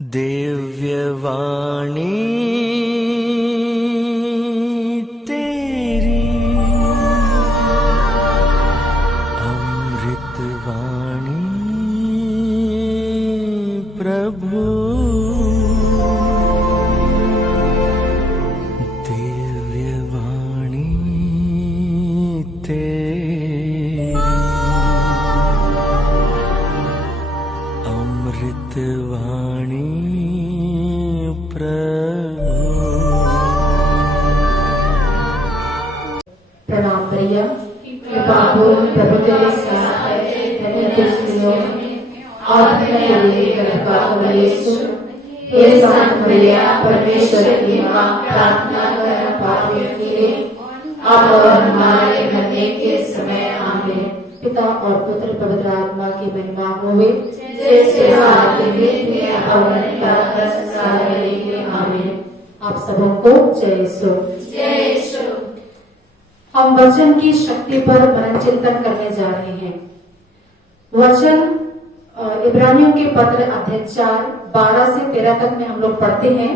दिव्यवाणी तेरी अमृतवाणी प्रभु, दिव्यवाणी तेरी अमृतवाणी प्रणाम प्रिय कृपापूर्ण प्रभु तेरे साथ धन्य स्त्रियों और धन्य का यीशु। हे संत मरिया परमेश्वर की मां, प्रार्थना कर पापियों के लिए अब और हमारे मरने के समय आमीन। पिता और पुत्र पवित्र आत्मा की महिमा होवे, जैसे आदि में अवतरण का संसार में आमीन। आप सबों को जय यीशु। जय यीशु। हम वचन की शक्ति पर मनन चिंतन करने जा रहे हैं। वचन इब्रानियों के पत्र अध्याय 4 12 से 13 तक में हम लोग पढ़ते हैं।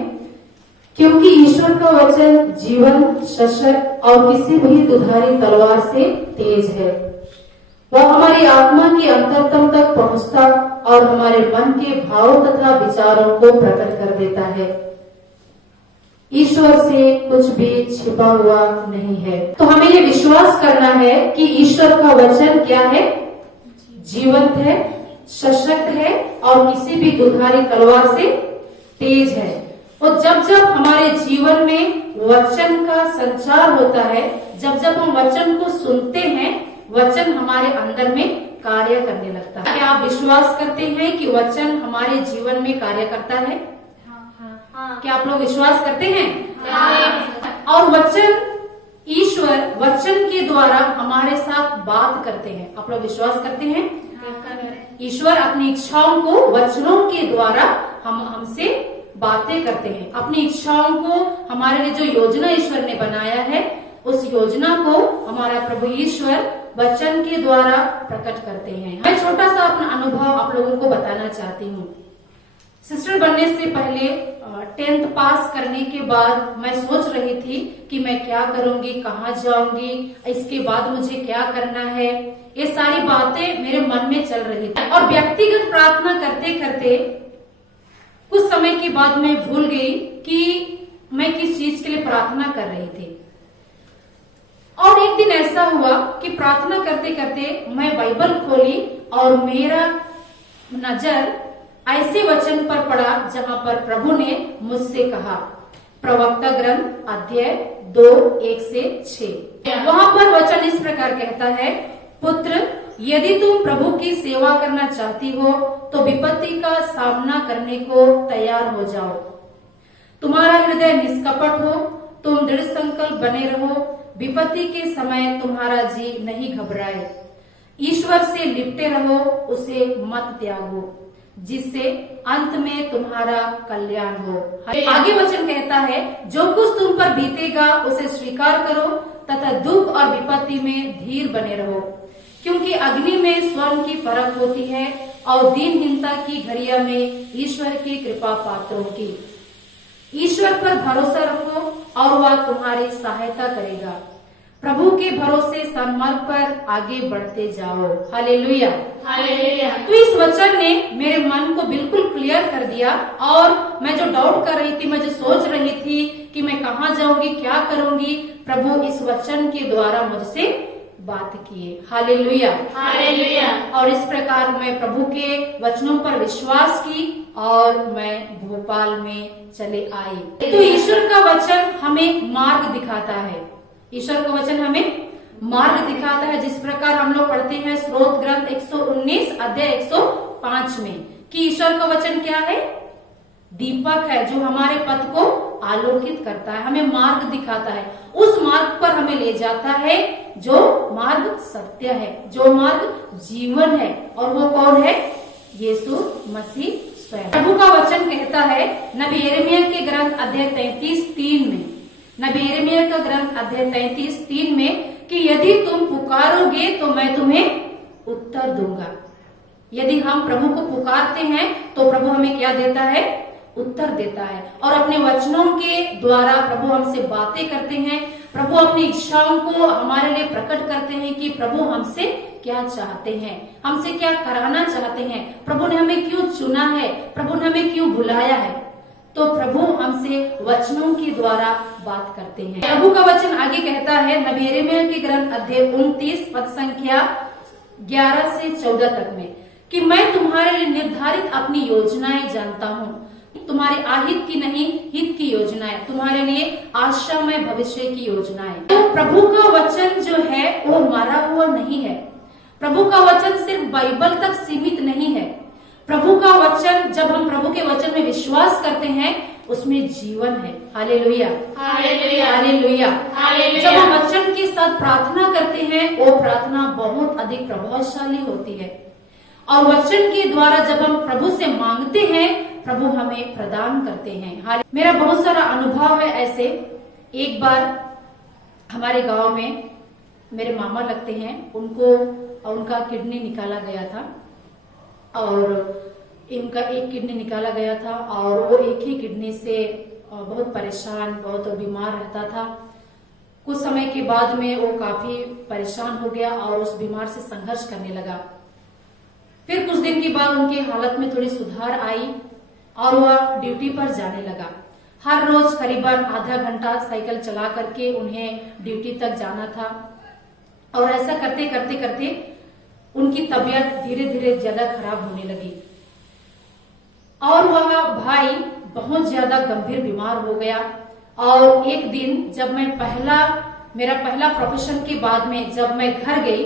क्योंकि ईश्वर का वचन जीवन, सशक्त और किसी भी दुधारी तलवार से तेज है। वह हमारी आत्मा की अंतरतम तक पहुंचता और हमारे मन के भावों तथा विचारों को प्रकट कर देता है। ईश्वर से कुछ भी छिपा हुआ नहीं है। तो हमें ये विश्वास करना है कि ईश्वर का वचन क्या है? जीवंत है, सशक्त है और किसी भी दुधारी तलवार से तेज है। और जब जब हमारे जीवन में वचन का संचार होता है, जब जब हम वचन को सुनते हैं, वचन हमारे अंदर में कार्य करने लगता है। क्या आप विश्वास करते हैं कि वचन हमारे जीवन में कार्य करता है? क्या आप लोग विश्वास करते हैं? और वचन, ईश्वर वचन के द्वारा हमारे साथ बात करते हैं। आप लोग विश्वास करते हैं? ईश्वर अपनी इच्छाओं को वचनों के द्वारा हमसे बातें करते हैं। अपनी इच्छाओं को, हमारे लिए जो योजना ईश्वर ने बनाया है, उस योजना को हमारा प्रभु ईश्वर वचन के द्वारा प्रकट करते हैं। मैं छोटा सा अपना अनुभव आप लोगों को बताना चाहती हूँ। सिस्टर बनने से पहले 10th पास करने के बाद मैं सोच रही थी कि मैं क्या करूंगी, कहाँ जाऊंगी, इसके बाद मुझे क्या करना है। ये सारी बातें मेरे मन में चल रही थी और व्यक्तिगत प्रार्थना करते करते कुछ समय के बाद मैं भूल गई कि मैं किस चीज के लिए प्रार्थना कर रही थी। और एक दिन ऐसा हुआ कि प्रार्थना करते करते मैं बाइबल खोली और मेरा नजर ऐसे वचन पर पड़ा जहां पर प्रभु ने मुझसे कहा, प्रवक्ता ग्रंथ अध्याय 2:1-6। वहां पर वचन इस प्रकार कहता है, पुत्र, यदि तुम प्रभु की सेवा करना चाहती हो तो विपत्ति का सामना करने को तैयार हो जाओ। तुम्हारा हृदय निष्कपट हो, तुम दृढ़ संकल्प बने रहो। विपत्ति के समय तुम्हारा जी नहीं घबराए। ईश्वर से लिपटे रहो, उसे मत त्यागो, जिससे अंत में तुम्हारा कल्याण हो। आगे वचन कहता है, जो कुछ तुम पर बीतेगा उसे स्वीकार करो तथा दुख और विपत्ति में धीर बने रहो, क्योंकि अग्नि में स्वर्ण की परख होती है और दीनहीनता की घड़िया में ईश्वर की कृपा पात्रों की। ईश्वर पर भरोसा रखो और वह तुम्हारी सहायता करेगा। प्रभु के भरोसे सन्मार्ग पर आगे बढ़ते जाओ। Hallelujah, hallelujah. तो इस वचन ने मेरे मन को बिल्कुल क्लियर कर दिया और मैं जो डाउट कर रही थी, मैं जो सोच रही थी कि मैं कहाँ जाऊंगी, क्या करूंगी, प्रभु इस वचन के द्वारा मुझसे बात किए। Hallelujah, hallelujah. और इस प्रकार मैं प्रभु के वचनों पर विश्वास की और मैं भोपाल में चले आई। तो ईश्वर का वचन हमें मार्ग दिखाता है। ईश्वर का वचन हमें मार्ग दिखाता है। जिस प्रकार हम लोग पढ़ते हैं स्रोत ग्रंथ 119 अध्याय 105 में कि ईश्वर का वचन क्या है? दीपक है जो हमारे पथ को आलोकित करता है, हमें मार्ग दिखाता है। उस मार्ग पर हमें ले जाता है जो मार्ग सत्य है, जो मार्ग जीवन है। और वो कौन है? यीशु मसीह स्वयं। प्रभु का वचन कहता है नबी यिर्मयाह के ग्रंथ अध्याय 33:3 में, नबी यिर्मयाह का ग्रंथ अध्याय 33:3 में कि यदि तुम पुकारोगे तो मैं तुम्हें उत्तर दूंगा। यदि हम प्रभु को पुकारते हैं तो प्रभु हमें क्या देता है? उत्तर देता है और अपने वचनों के द्वारा प्रभु हमसे बातें करते हैं। प्रभु अपनी इच्छाओं को हमारे लिए प्रकट करते हैं कि प्रभु हमसे क्या चाहते हैं, हमसे क्या कराना चाहते हैं, प्रभु ने हमें क्यों चुना है, प्रभु ने हमें क्यों बुलाया है। तो प्रभु हमसे वचनों के द्वारा बात करते हैं। प्रभु का वचन आगे कहता है नबी यिर्मयाह के ग्रंथ अध्याय 29 पद संख्या 11 से 14 तक में कि मैं तुम्हारे लिए निर्धारित अपनी योजनाएं जानता हूँ, तुम्हारे अहित की नहीं हित की योजनाएं, तुम्हारे लिए आशामय भविष्य की योजनाएं। तो प्रभु का वचन जो है वो मरा हुआ नहीं है। प्रभु का वचन सिर्फ बाइबल तक सीमित नहीं है। प्रभु का वचन, जब हम प्रभु के वचन में विश्वास करते हैं उसमें जीवन है। Hallelujah, hallelujah, hallelujah, hallelujah. जब हम वचन के साथ प्रार्थना करते हैं वो प्रार्थना बहुत अधिक प्रभावशाली होती है और वचन के द्वारा जब हम प्रभु से मांगते हैं प्रभु हमें प्रदान करते हैं। मेरा बहुत सारा अनुभव है ऐसे। एक बार हमारे गांव में मेरे मामा लगते हैं, उनका किडनी निकाला गया था और इनका एक किडनी निकाला गया था और वो एक ही किडनी से बहुत परेशान, बहुत बीमार रहता था। कुछ समय के बाद में वो काफी परेशान हो गया और उस बीमार से संघर्ष करने लगा। फिर कुछ दिन के बाद उनकी हालत में थोड़ी सुधार आई और वह ड्यूटी पर जाने लगा। हर रोज करीबन आधा घंटा साइकिल चला करके उन्हें ड्यूटी तक जाना था और ऐसा करते करते करते उनकी तबीयत धीरे धीरे ज्यादा खराब होने लगी और वह भाई बहुत ज्यादा गंभीर बीमार हो गया। और एक दिन जब मैं मेरा पहला प्रोफेशन के बाद में जब मैं घर गई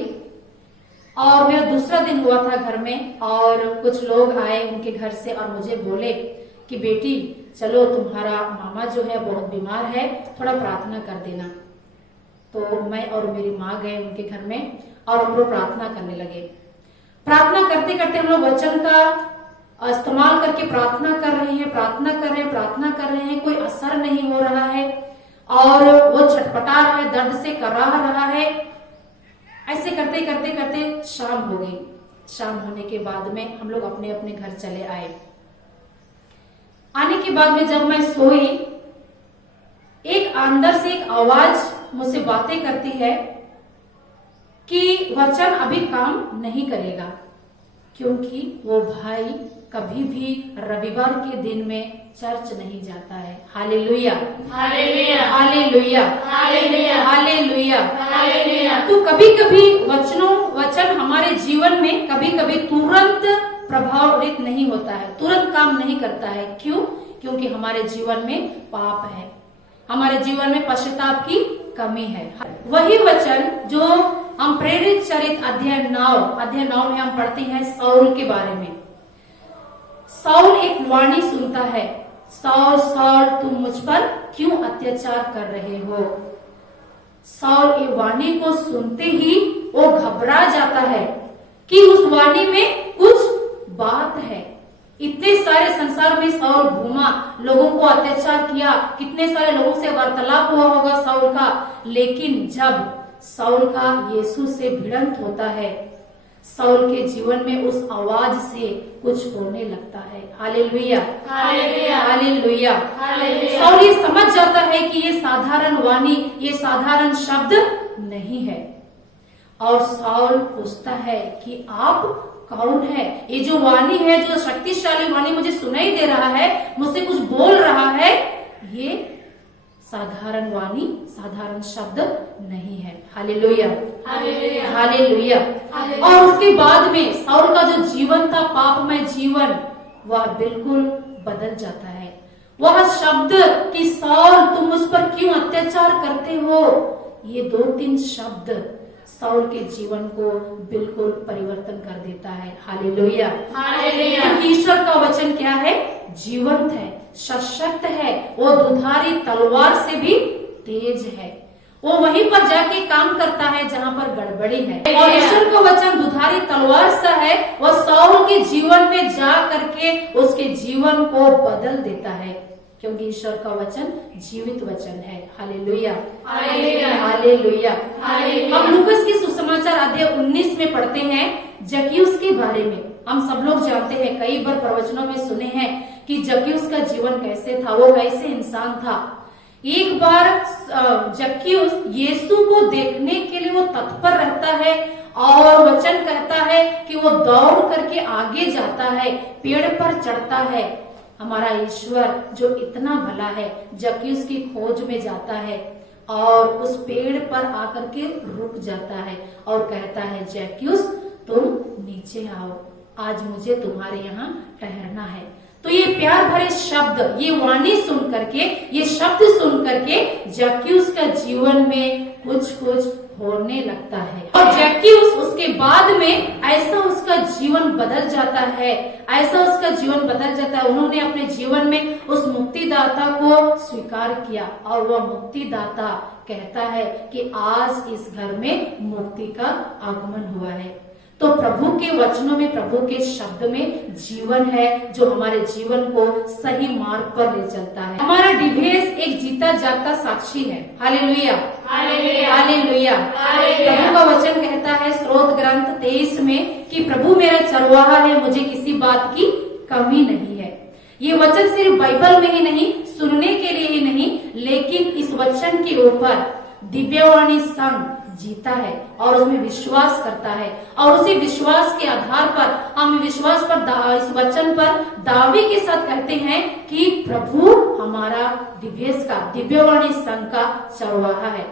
और मेरा दूसरा दिन हुआ था घर में और कुछ लोग आए उनके घर से और मुझे बोले कि बेटी चलो तुम्हारा मामा जो है बहुत बीमार है, थोड़ा प्रार्थना कर देना। तो मैं और मेरी माँ गए उनके घर में और हम लोग प्रार्थना करने लगे। प्रार्थना करते करते हम लोग वचन का इस्तेमाल करके प्रार्थना कर रहे हैं, प्रार्थना कर रहे हैं, कोई असर नहीं हो रहा है और वो छटपटा रहा है, दर्द से कराह रहा है। ऐसे करते करते करते शाम हो गई। शाम होने के बाद में हम लोग अपने अपने घर चले आए। आने के बाद में जब मैं सोई, एक अंदर से एक आवाज मुझसे बातें करती है कि वचन अभी काम नहीं करेगा, क्योंकि वो भाई कभी भी रविवार के दिन में चर्च नहीं जाता है। Hallelujah, hallelujah, hallelujah, hallelujah, hallelujah, hallelujah. तो कभी कभी वचन हमारे जीवन में कभी कभी तुरंत प्रभावित नहीं होता है, तुरंत काम नहीं करता है। क्यों? क्योंकि हमारे जीवन में पाप है, हमारे जीवन में पश्चाताप की कमी है। वही वचन जो हम प्रेरित चरित्र अध्याय 9 में हम पढ़ते हैं साउल के बारे में। साउल एक वाणी सुनता है, साउल साउल तुम मुझ पर क्यों अत्याचार कर रहे हो। साउल ये वाणी को सुनते ही वो घबरा जाता है कि उस वाणी में कुछ बात है। इतने सारे संसार में साउल घूमा, लोगों को अत्याचार किया, कितने सारे लोगों से वार्तालाप हुआ होगा साउल का, लेकिन जब साउल का यीशु से भिड़ंत होता है, साउल के जीवन में उस आवाज से कुछ होने लगता है। Hallelujah, hallelujah, hallelujah, hallelujah. Saul ये समझ जाता है कि ये साधारण वाणी, ये साधारण शब्द नहीं है और साउल पूछता है कि आप कौन है? ये जो वाणी है, जो शक्तिशाली वाणी मुझे सुनाई दे रहा है, मुझसे कुछ बोल रहा है, ये साधारण वाणी, साधारण शब्द नहीं है। Hallelujah, hallelujah, hallelujah. और उसके बाद में साउल का जो जीवन था, पापमय जीवन, वह बिल्कुल बदल जाता है। वह शब्द कि साउल तुम मुझ पर क्यों अत्याचार करते हो, ये 2-3 शब्द साउल के जीवन को बिल्कुल परिवर्तन कर देता है। Hallelujah, hallelujah. ईश्वर का वचन क्या है? जीवंत है, सशक्त है, वो दुधारी तलवार से भी तेज है। वो वहीं पर जाके काम करता है जहाँ पर गड़बड़ी है। और ईश्वर का वचन दुधारी तलवार सा है, वह साउल के जीवन में जा करके उसके जीवन को बदल देता है, क्योंकि ईश्वर का वचन जीवित वचन है। Hallelujah, hallelujah, hallelujah, hallelujah. हम लूकास की सुसमाचार अध्याय 19 में पढ़ते हैं जक्कैयुस के बारे में। हम सब लोग जानते हैं, कई बार प्रवचनों में सुने हैं कि कि जक्कैयुस का जीवन कैसे था, वो कैसे इंसान था। एक बार जक्कैयुस यीशु को देखने के लिए वो तत्पर रहता है और वचन कहता है कि वो दौड़ करके आगे जाता है, पेड़ पर चढ़ता है। हमारा ईश्वर जो इतना भला है, जक्कैयुस की खोज में जाता है और उस पेड़ पर आकर के रुक जाता है और कहता है, जक्कैयुस तुम नीचे आओ, आज मुझे तुम्हारे यहाँ ठहरना है। तो ये प्यार भरे शब्द, ये वाणी सुन करके, ये शब्द सुन करके जक्कैयुस का जीवन में कुछ होने लगता है और जक्कैयुस उसके बाद में ऐसा उसका जीवन बदल जाता है, ऐसा उसका जीवन बदल जाता है। उन्होंने अपने जीवन में उस मुक्तिदाता को स्वीकार किया और वह मुक्तिदाता कहता है कि आज इस घर में मुक्ति का आगमन हुआ है। तो प्रभु के वचनों में, प्रभु के शब्द में जीवन है जो हमारे जीवन को सही मार्ग पर ले चलता है। हमारा डिवेस एक जीता जागता साक्षी है। Hallelujah, hallelujah, hallelujah. प्रभु का वचन कहता है स्रोत ग्रंथ 23 में कि प्रभु मेरा चरवाहा है, मुझे किसी बात की कमी नहीं है। ये वचन सिर्फ बाइबल में ही नहीं, सुनने के लिए ही नहीं, लेकिन इस वचन के ऊपर दिव्यवाणी संघ जीता है और उसमें विश्वास करता है और उसी विश्वास के आधार पर हम विश्वास पर इस वचन पर दावे के साथ कहते हैं कि प्रभु हमारा दिव्यवाणी संघ का चरवाहा है।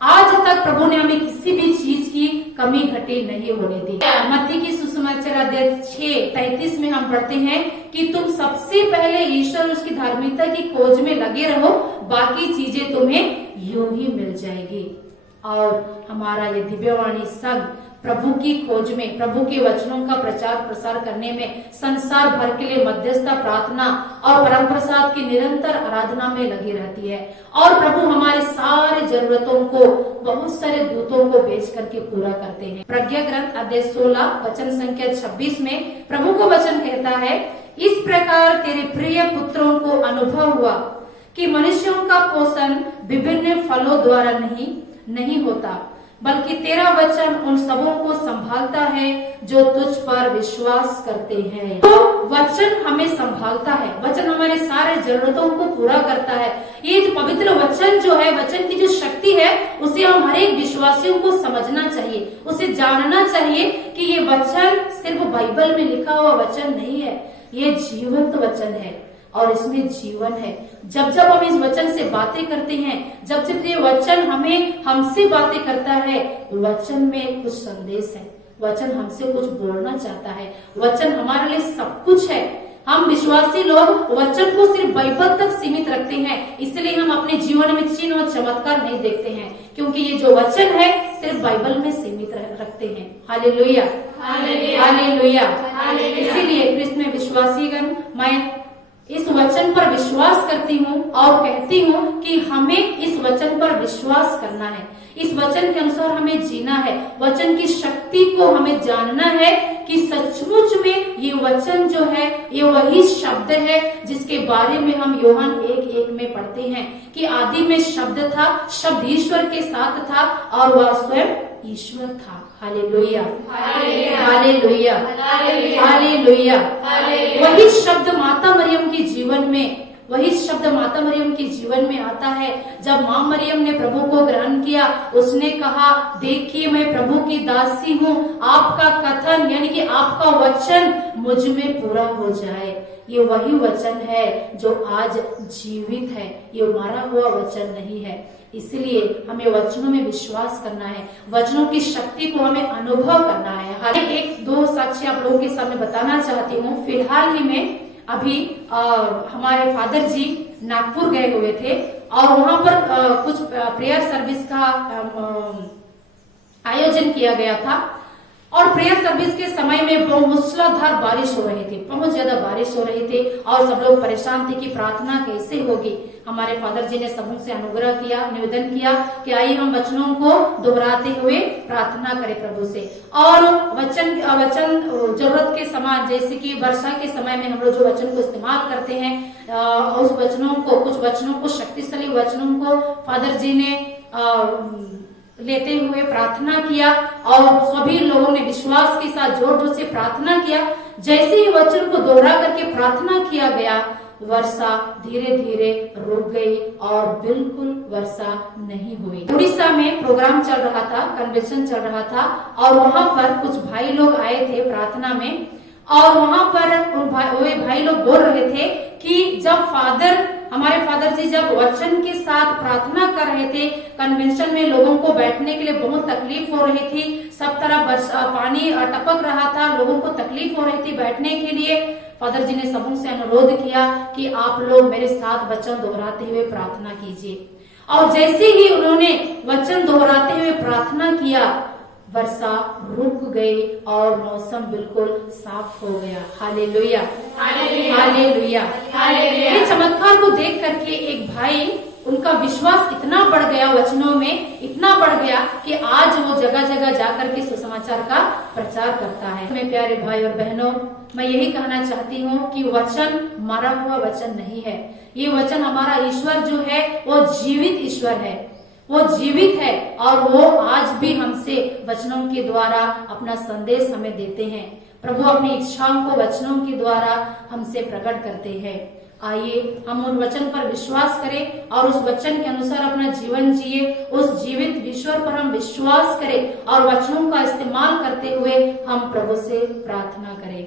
आज तक प्रभु ने हमें किसी भी चीज की कमी घटी नहीं होने दी। मत्ती की सुसमाचार अध्याय 6:33 में हम पढ़ते हैं कि तुम सबसे पहले ईश्वर उसकी धार्मिकता की खोज में लगे रहो, बाकी चीजें तुम्हें यूं ही मिल जाएगी। और हमारा ये दिव्यवाणी संघ प्रभु की खोज में, प्रभु के वचनों का प्रचार प्रसार करने में, संसार भर के लिए मध्यस्थता, प्रार्थना और परम प्रसाद की निरंतर आराधना में लगी रहती है। और प्रभु हमारे सारे जरूरतों को बहुत सारे दूतों को भेज करके पूरा करते हैं। प्रज्ञा ग्रंथ अध्याय 16 वचन संख्या 26 में प्रभु का वचन कहता है, इस प्रकार तेरे प्रिय पुत्रों को अनुभव हुआ कि मनुष्यों का पोषण विभिन्न फलों द्वारा नहीं होता, बल्कि तेरा वचन उन सबों को संभालता है जो तुझ पर विश्वास करते हैं। तो वचन हमें संभालता है, वचन हमारे सारे जरूरतों को पूरा करता है। ये जो पवित्र वचन जो है, वचन की जो शक्ति है, उसे हम हर एक विश्वासियों को समझना चाहिए, उसे जानना चाहिए कि ये वचन सिर्फ बाइबल में लिखा हुआ वचन नहीं है, ये जीवंत वचन है और इसमें जीवन है। जब जब हम इस वचन से बातें करते हैं, जब जब ये वचन हमसे बातें करता है, वचन में कुछ संदेश है, वचन हमसे कुछ बोलना चाहता है, वचन हमारे लिए सब कुछ है। हम विश्वासी लोग वचन को सिर्फ बाइबल तक सीमित रखते हैं, इसलिए हम अपने जीवन में चिन्ह और चमत्कार नहीं देखते हैं, क्योंकि ये जो वचन है सिर्फ बाइबल में सीमित रखते हैं। Hallelujah, hallelujah. इसीलिए क्रिस्त में विश्वासीगण, मैं इस वचन पर विश्वास करती हूँ और कहती हूँ कि हमें इस वचन पर विश्वास करना है, इस वचन के अनुसार हमें जीना है, वचन की शक्ति को हमें जानना है कि सचमुच में ये वचन जो है ये वही शब्द है जिसके बारे में हम यूहन्ना 1:1 में पढ़ते हैं कि आदि में शब्द था, शब्द ईश्वर के साथ था और वह स्वयं ईश्वर था। Hallelujah, hallelujah, hallelujah. वही शब्द माता मरियम के जीवन में, वही शब्द माता मरियम के जीवन में आता है। जब माँ मरियम ने प्रभु को ग्रहण किया, उसने कहा, देखिए मैं प्रभु की दासी हूँ, आपका कथन यानी कि आपका वचन मुझ में पूरा हो जाए। ये वही वचन है जो आज जीवित है, ये मारा हुआ वचन नहीं है। इसलिए हमें वचनों में विश्वास करना है, वचनों की शक्ति को हमें अनुभव करना है। हाल ही 1-2 साक्ष्य आप लोगों के सामने बताना चाहती हूँ। फिलहाल ही में अभी हमारे फादर जी नागपुर गए हुए थे और वहां पर कुछ प्रेयर सर्विस का आयोजन किया गया था और प्रेयर सर्विस के समय में बहुत मूसलाधार बारिश हो रही थी, बहुत ज्यादा बारिश हो रही थी और सब लोग परेशान थे कि प्रार्थना कैसे होगी। हमारे फादर जी ने सबों से अनुग्रह किया, निवेदन किया कि आइए हम वचनों को दोहराते हुए प्रार्थना करें प्रभु से। और वचन जरूरत के समान, जैसे कि वर्षा के समय में हम लोग जो वचन को इस्तेमाल करते हैं, उस वचनों को, कुछ वचनों को, शक्तिशाली वचनों को फादर जी ने लेते हुए प्रार्थना किया और सभी लोगों ने विश्वास के साथ जोर जोर से प्रार्थना किया जैसे ही वचन को दोहरा करके प्रार्थना किया गया, वर्षा धीरे धीरे रुक गई और बिल्कुल वर्षा नहीं हुई। उड़ीसा में प्रोग्राम चल रहा था, कन्वेंशन चल रहा था और वहां पर कुछ भाई लोग आए थे प्रार्थना में और वहां पर उन भाई लोग बोल रहे थे कि जब हमारे फादर जी जब वचन के साथ प्रार्थना कर रहे थे, कन्वेंशन में लोगों को बैठने के लिए बहुत तकलीफ हो रही थी, सब तरफ पानी टपक रहा था, लोगों को तकलीफ हो रही थी बैठने के लिए। फादर जी ने सबों से अनुरोध किया कि आप लोग मेरे साथ वचन दोहराते हुए प्रार्थना कीजिए। और जैसे ही उन्होंने वचन दोहराते हुए प्रार्थना किया, वर्षा रुक गई और मौसम बिल्कुल साफ हो गया। Hallelujah, hallelujah, hallelujah. ये चमत्कार को देख करके एक भाई, उनका विश्वास इतना बढ़ गया वचनों में, इतना बढ़ गया कि आज वो जगह जगह जाकर के सुसमाचार का प्रचार करता है। मेरे प्यारे भाई और बहनों, मैं यही कहना चाहती हूँ कि वचन मरा हुआ वचन नहीं है। ये वचन हमारा ईश्वर जो है वो जीवित ईश्वर है, वो जीवित है और वो आज भी हमसे वचनों के द्वारा अपना संदेश हमें देते हैं। प्रभु अपनी इच्छाओं को वचनों के द्वारा हमसे प्रकट करते हैं। आइए हम उन वचन पर विश्वास करें और उस वचन के अनुसार अपना जीवन जिए। उस जीवित ईश्वर पर हम विश्वास करें और वचनों का इस्तेमाल करते हुए हम प्रभु से प्रार्थना करें।